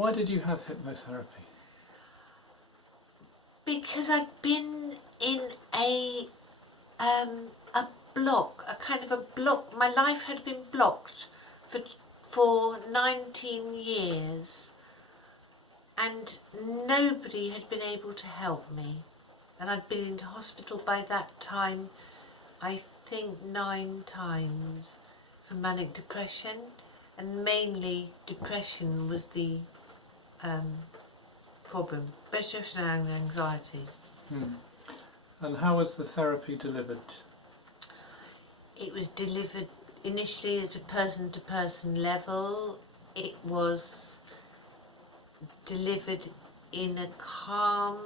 why did you have hypnotherapy? Because I'd been in a block, a kind of a block. My life had been blocked for 19 years, and nobody had been able to help me. And I'd been into hospital by that time, I think 9 times, for manic depression, and mainly depression was the problem, depression and anxiety. And how was the therapy delivered? It was delivered initially at a person-to-person level. It was delivered in a calm,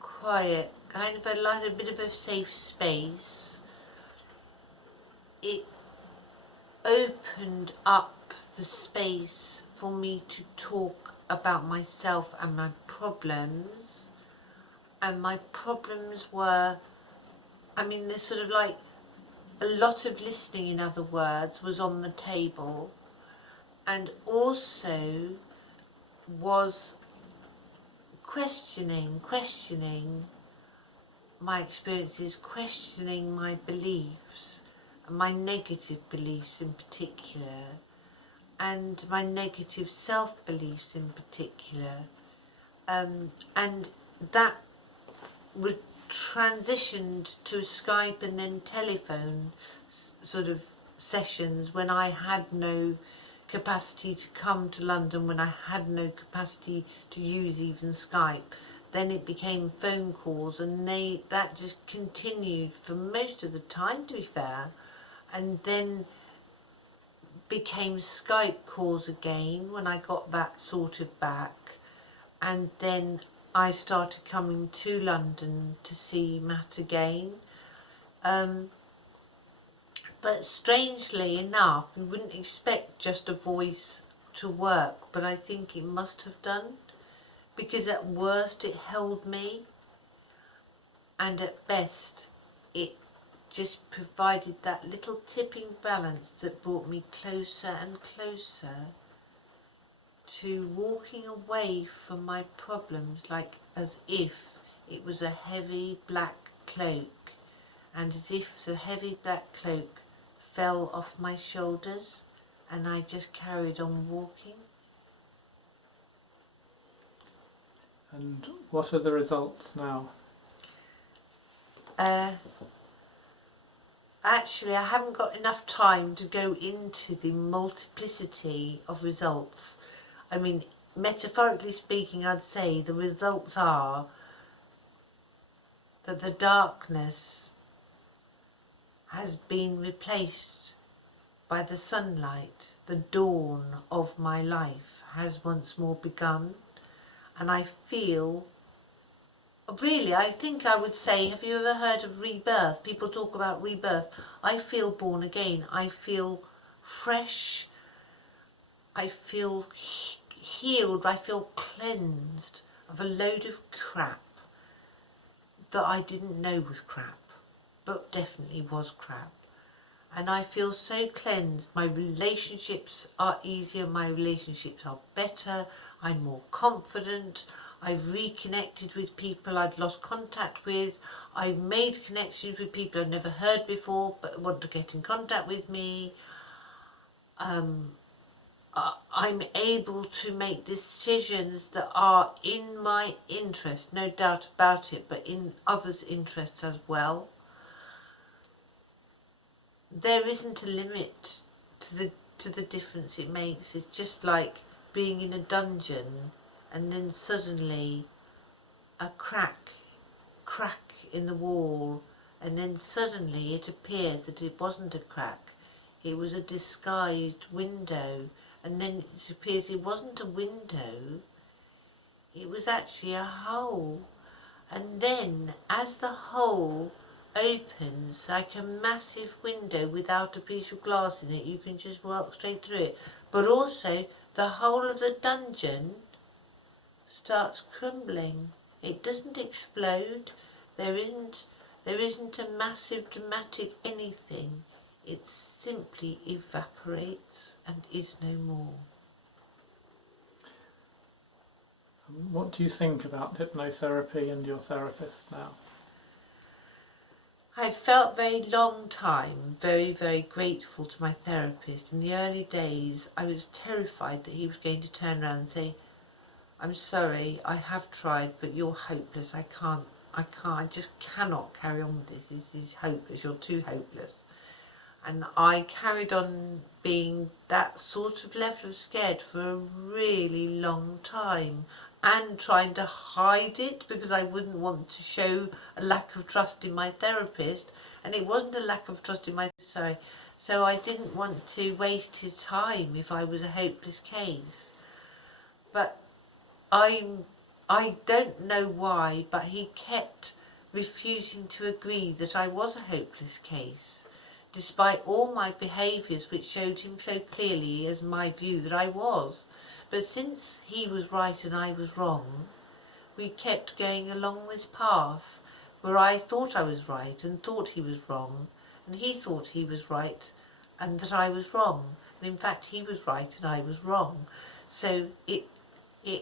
quiet, kind of a bit of a safe space. It opened up the space for me to talk about myself and my problems. And my problems were, there's sort of like a lot of listening, in other words, was on the table, and also was questioning my experiences, questioning my beliefs, my negative beliefs in particular, and my negative self-beliefs in particular, and that was transitioned to Skype and then telephone sort of sessions when I had no capacity to come to London, when I had no capacity to use even Skype. Then it became phone calls, and that just continued for most of the time, to be fair, and then became Skype calls again when I got that sorted back, and then I started coming to London to see Matt again. But strangely enough, you wouldn't expect just a voice to work, but I think it must have done, because at worst it held me, and at best it just provided that little tipping balance that brought me closer and closer to walking away from my problems, like as if it was a heavy black cloak, and as if the heavy black cloak fell off my shoulders and I just carried on walking. And what are the results now? Actually, I haven't got enough time to go into the multiplicity of results. Metaphorically speaking, I'd say the results are that the darkness has been replaced by the sunlight. The dawn of my life has once more begun, and I feel, really, I think I would say, have you ever heard of rebirth? People talk about rebirth. I feel born again. I feel fresh. I feel healed. I feel cleansed of a load of crap that I didn't know was crap, but definitely was crap. And I feel so cleansed. My relationships are easier. My relationships are better. I'm more confident. I've reconnected with people I'd lost contact with. I've made connections with people I've never heard before but want to get in contact with me. I'm able to make decisions that are in my interest, no doubt about it, but in others' interests as well. There isn't a limit to the difference it makes. It's just like being in a dungeon and then suddenly a crack in the wall, and then suddenly it appears that it wasn't a crack, it was a disguised window, and then it appears it wasn't a window, it was actually a hole. And then as the hole opens like a massive window without a piece of glass in it, you can just walk straight through it, but also the whole of the dungeon starts crumbling. It doesn't explode. There isn't a massive dramatic anything. It simply evaporates and is no more. What do you think about hypnotherapy and your therapist now? I felt very long time very, very grateful to my therapist. In the early days, I was terrified that he was going to turn around and say, I'm sorry, I have tried, but you're hopeless. I just cannot carry on with this. This is hopeless. You're too hopeless. And I carried on being that sort of level of scared for a really long time, and trying to hide it because I wouldn't want to show a lack of trust in my therapist. And it wasn't a lack of trust in so I didn't want to waste his time if I was a hopeless case. But I don't know why, but he kept refusing to agree that I was a hopeless case, despite all my behaviours which showed him so clearly as my view that I was. But since he was right and I was wrong, we kept going along this path where I thought I was right and thought he was wrong, and he thought he was right and that I was wrong. And in fact he was right and I was wrong. So it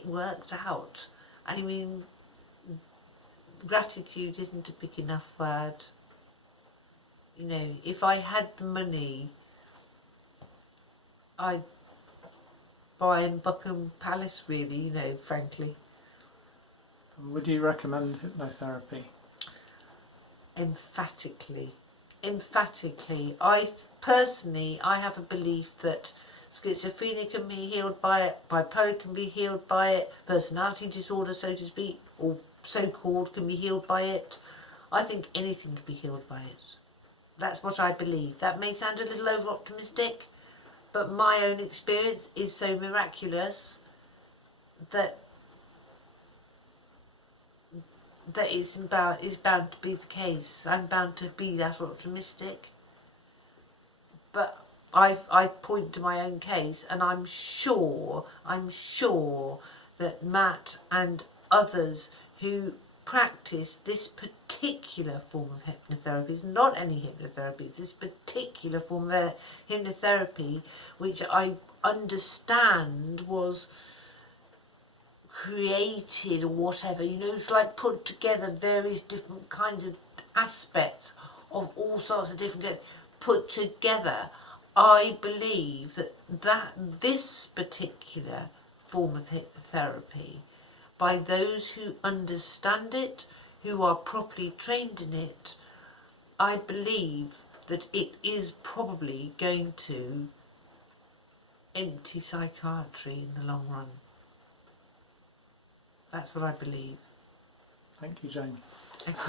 worked out. I mean, gratitude isn't a big enough word. You know, if I had the money, I'd buy in Buckingham Palace, really, you know, frankly. Would you recommend hypnotherapy? Emphatically. Emphatically. I have a belief that schizophrenia can be healed by it, bipolar can be healed by it, personality disorder, so to speak, or so-called, can be healed by it. I think anything can be healed by it. That's what I believe. That may sound a little over-optimistic, but my own experience is so miraculous that is bound to be the case. I'm bound to be that optimistic. But I point to my own case, and I'm sure that Matt and others who practice this particular form of hypnotherapy, it's not any hypnotherapy, it's this particular form of hypnotherapy, which I understand was created or whatever, you know, it's like put together various different kinds of aspects of all sorts of different put together. I believe that this particular form of hypnotherapy, by those who understand it, who are properly trained in it, I believe that it is probably going to empty psychiatry in the long run. That's what I believe. Thank you, Jane.